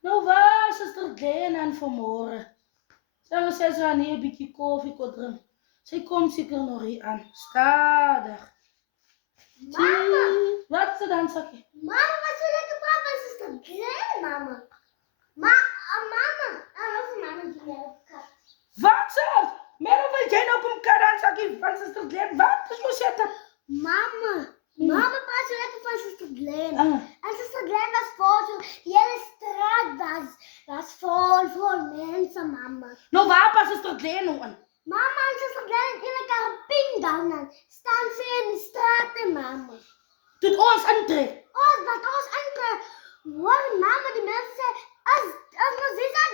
Nou waar, Suster Glen aan vanmorgen. Sy gaan hier 'n bietjie koffie kon drink. Sy kom seker nog hier aan. Stadig. Mama! Wat is dit dan, Sakkie? Mama, wat so lekker praat met Suster Glen, mama. Mama, hallo mama, jy kat. Wat sê? Meron wil jy nou kom kat aan, Sakkie, van Suster Glen? Wat is jou sê? Mama praat so lekker van Suster Glen. Ah. En Suster Glen was vol, so die hele straat was vol mense, mama. Nou waar pas Suster Glen nou in? Mama en Suster Glen het in 'n karpien dan staan sy in die straat, mama. Doet ons intrek. Wat ons intrek. Hoor, mama, die mense sê, as Mozisa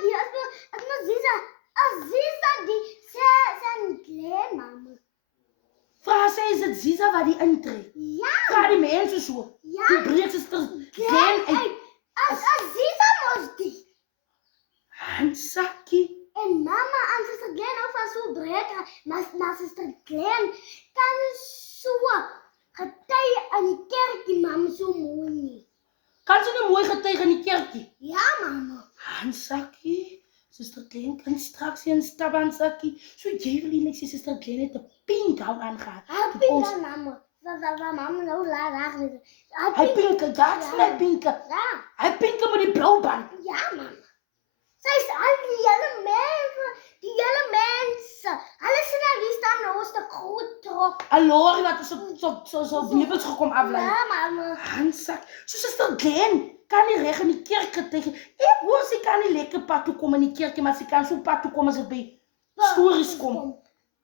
die, sy Glen, mama. Vra sy, is dit Ziza wat die intrek? Ja. Vra die mense so. Ja. Die breek Suster Glen uit. As Ziza mos die. Sakkie. En mama en Suster Glen ook van so breek, maar Suster Glen kan so getuie in die kerkie, mama, so mooi nie. Kan sy nou mooi getuig in die kerkie? Ja, mama. Sakkie. Suster Glen kan straks hier instap aan Sakkie. So jy wil nie sê Suster Glen het 'n pink gown aangegaan. Pinka, mama. Wat mama nou laag is. Hy pinke, dat's Ja. net pinke. Ja. Hy pinke met die blou band. Ja, mama. Sy is al die hele mense. Hulle sien nou die staan nou 'n stuk goed trok. 'n Lorry wat so bevels gekom aflei. Ja, mama. Handsak. So Suster Glen kan nie reg in die kerk getuig. Ek hoor sy kan nie lekker pad toe kom in die kerkie, maar sy kan so pad toe kom as dit by stories kom.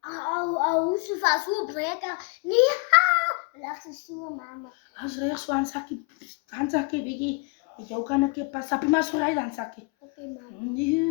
Hoe sy vas so breker. Nee, lag sy so, mama. As reg so Handsakkie, weet jy jou kan ek pas. Sapie maar so ry dan Sakkie. Okay, mama. Nee,